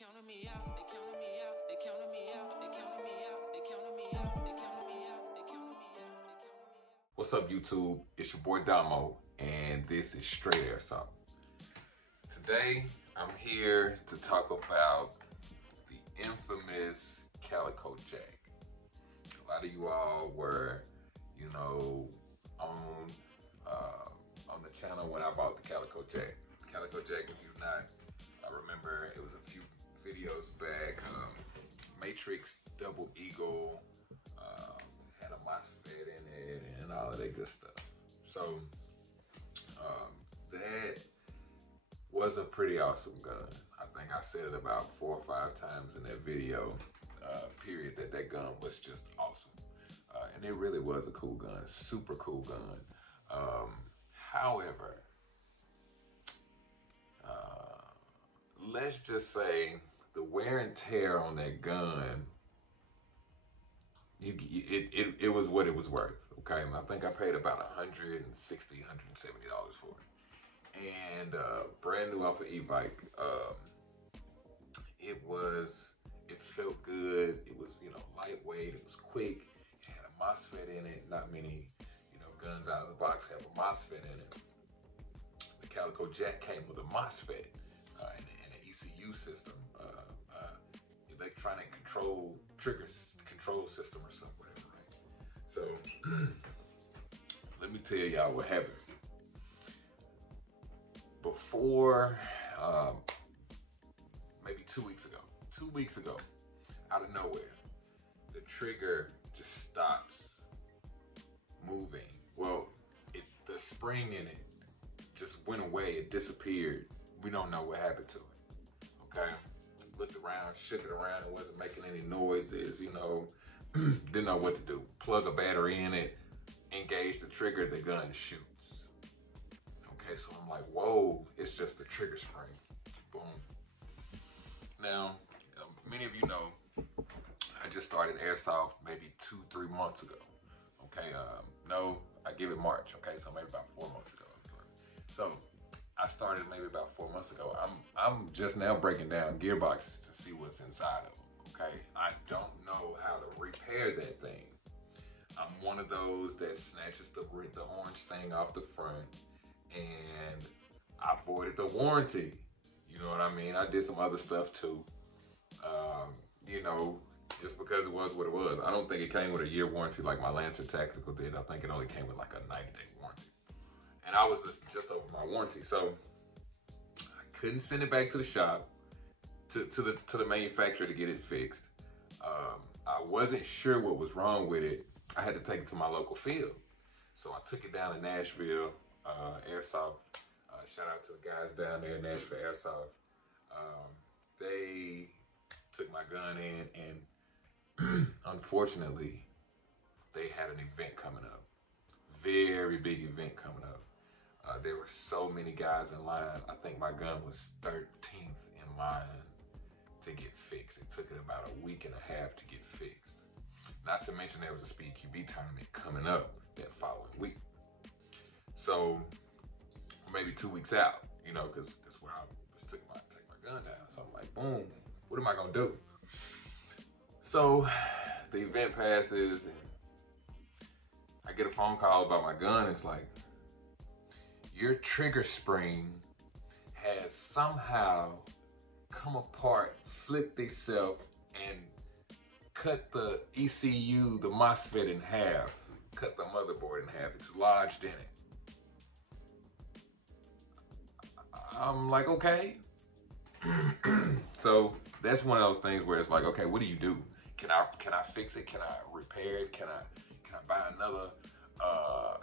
counted me out, they counted me out, they counted me out, they counted me out, they counted me out, they counted me out, they counted me out, they counted me out. What's up, YouTube? It's your boy Damo, and this is Straight Airsoft. Today, I'm here to talk about the infamous Calico Jack. A lot of you all were, on the channel when I bought the Calico Jack. Calico Jack, if you're not, I remember it was a few videos back. Matrix Double Eagle had a MOSFET in it and all of that good stuff. So that was a pretty awesome gun. I think I said it about 4 or 5 times in that video period that gun was just awesome. And it really was a cool gun, super cool gun. However, let's just say the wear and tear on that gun, it was what it was worth, okay? I think I paid about $160, $170 for it. And brand new off of e-bike, it felt good. It was, lightweight, it was quick, it had a MOSFET in it. Not many, guns out of the box have a MOSFET in it. The Calico Jack came with a MOSFET and an ECU system, electronic control control system or something, whatever, right? So let me tell y'all what happened. Before, maybe 2 weeks ago, out of nowhere, the trigger just stops moving. Well, the spring in it just went away. It disappeared. We don't know what happened to it. Okay, looked around, shook it around. It wasn't making any noises. Didn't know what to do. Plug a battery in it, engage the trigger, the gun shoots. Okay, so I'm like, whoa, it's just the trigger spring. Boom. Now, many of you know, I just started airsoft maybe 2-3 months ago. Okay, no, I give it March. Okay, so maybe about 4 months ago. So I started maybe about 4 months ago. I'm just now breaking down gearboxes to see what's inside of them. Okay, I don't know how to repair that thing. I'm one of those that snatches the orange thing off the front, and I voided the warranty. You know what I mean? I did some other stuff too. Just because it was what it was. I don't think it came with a year warranty like my Lancer Tactical did. I think it only came with like a 90-day warranty. And I was just over my warranty. So I couldn't send it back to the shop, to the manufacturer to get it fixed. I wasn't sure what was wrong with it. I had to take it to my local field. So I took it down to Nashville, Airsoft. Shout out to the guys down there in Nashville Airsoft. They took my gun in, and unfortunately, they had an event coming up. Very big event coming up. There were so many guys in line. I think my gun was 13th in line to get fixed. It took it about a week and a half to get fixed. Not to mention there was a Speed QB tournament coming up that following week. So maybe 2 weeks out, because that's where I was take my gun down. So I'm like, boom, what am I gonna do? So the event passes, and I get a phone call about my gun. It's like, your trigger spring has somehow come apart, flipped itself, and cut the ECU, the MOSFET in half, cut the motherboard in half. It's lodged in it. I'm like, okay. So that's one of those things where it's like, okay, what do you do? Can I fix it? Can I repair it? Can I buy another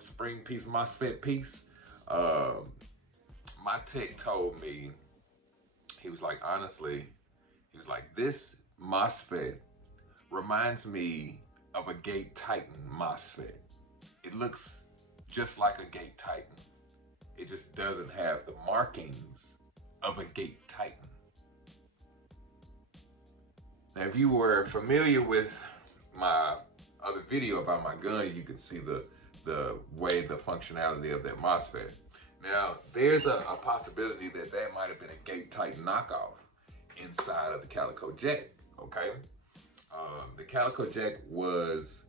spring piece, MOSFET piece? My tech told me, he was like, honestly, he was like, this MOSFET reminds me of a Gate Titan MOSFET. It looks just like a Gate Titan. It just doesn't have the markings of a Gate Titan. Now, if you were familiar with my other video about my gun, you could see the way the functionality of that MOSFET. Now, there's a possibility that might have been a Gate Titan knockoff, inside of the Calico Jack, okay? The Calico Jack was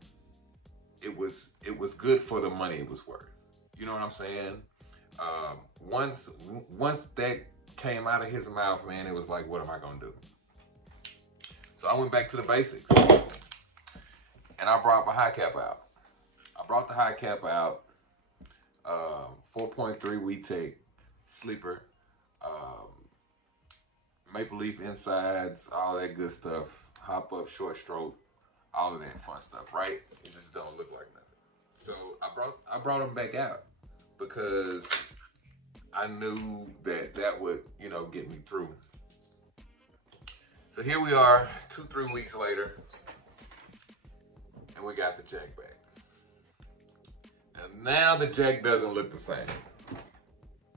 good for the money it was worth. You know what I'm saying? Once that came out of his mouth, man, it was like, what am I gonna do? So I went back to the basics, and I brought my high cap out. I brought the high cap out, 4.3 WeTech sleeper, maple leaf insides, all that good stuff, hop up, short stroke, all of that fun stuff, right? It just don't look like nothing. So I brought them back out because I knew that would, you know, get me through. So here we are, 2-3 weeks later, and we got the Jack back. And now the Jack doesn't look the same.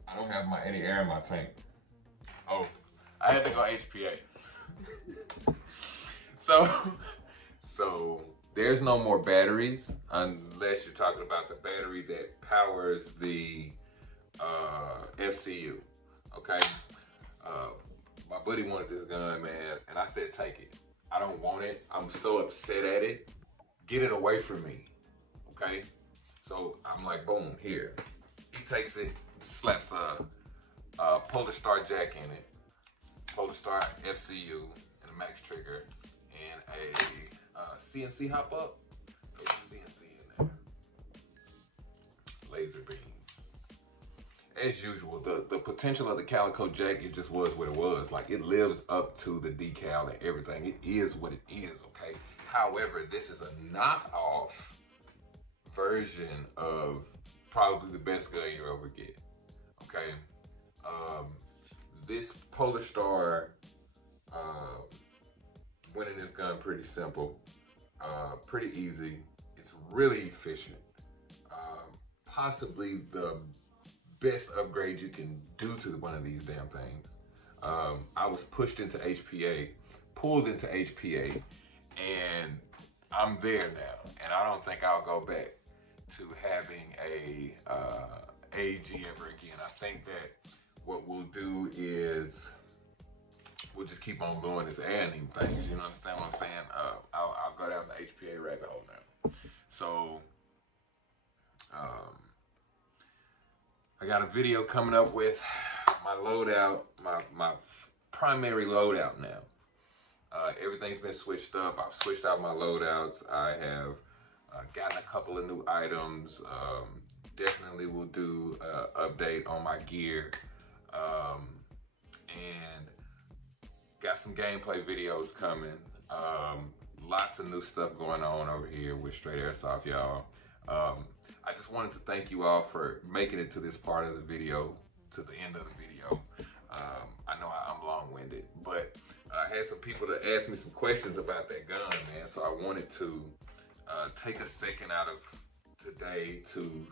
I don't have any air in my tank. Oh, I had to go HPA. So there's no more batteries unless you're talking about the battery that powers the FCU, okay? My buddy wanted this gun, man, and I said, take it. I don't want it. I'm so upset at it. Get it away from me, okay? So I'm like, boom, here. He takes it, slaps a Polar Star Jack in it, Polar Star FCU, and a max trigger, and a CNC hop up. There's a CNC in there. Laser beams. As usual, the potential of the Calico Jack, it just was what it was. Like, it lives up to the decal and everything. It is what it is, okay? However, this is a knockoff version of probably the best gun you ever get, okay? This Polar Star, winning this gun pretty simple, pretty easy. It's really efficient. Possibly the best upgrade you can do to one of these damn things. I was pushed into HPA, pulled into HPA, and I'm there now. And I don't think I'll go back to having a AG ever again. I think that what we'll do is we'll just keep on blowing this air in these things. You know, understand what I'm saying? I'll go down the HPA rabbit hole now. So, I got a video coming up with my loadout, my primary loadout now. Everything's been switched up. I've switched out my loadouts. I have gotten a couple of new items. Definitely will do an update on my gear. And got some gameplay videos coming. Lots of new stuff going on over here with Straight Airsoft, y'all. I just wanted to thank you all for making it to this part of the video, to the end of the video. I know I'm long-winded, but I had some people that asked me some questions about that gun, man. So I wanted to take a second out of today to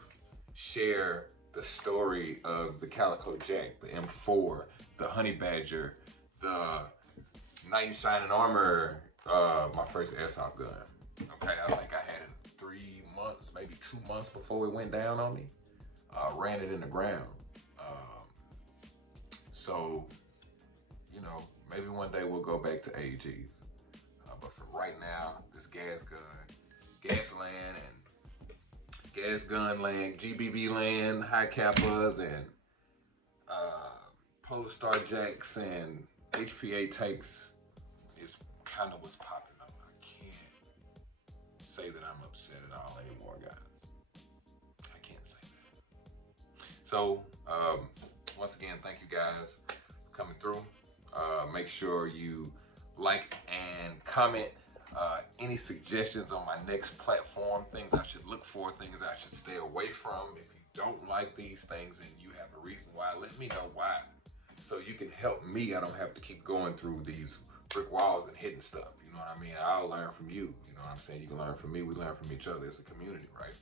share the story of the Calico Jack, the M4, the Honey Badger, the Knight in Shining Armor, my first airsoft gun. Okay, I think I had it 3 months, maybe 2 months before it went down on me. Ran it in the ground. So, you know, maybe one day we'll go back to AGs. But for right now, this gas gun, Gasland and Gas Gun Land, GBB Land, High Kappas, and Polar Star Jacks and HPA takes is kind of what's popping up. I can't say that I'm upset at all anymore, guys. I can't say that. So, once again, thank you guys for coming through. Make sure you like and comment any suggestions on my next platform, things I should look for, things I should stay away from. If you don't like these things and you have a reason why, let me know why. So you can help me. I don't have to keep going through these brick walls and hitting stuff. You know what I mean? I'll learn from you. You know what I'm saying? You can learn from me. We learn from each other. It's a community, right?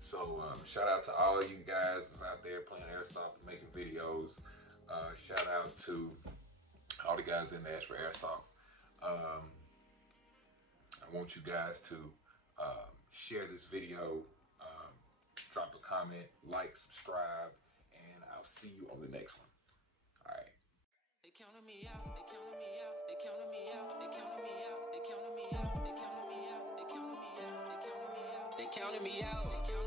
So shout out to all of you guys that's out there playing airsoft and making videos. Shout out to all the guys in Nashville Airsoft. I want you guys to share this video, drop a comment, like, subscribe, and I'll see you on the next one. All right. They counted me out. They counted me out. They counted me out.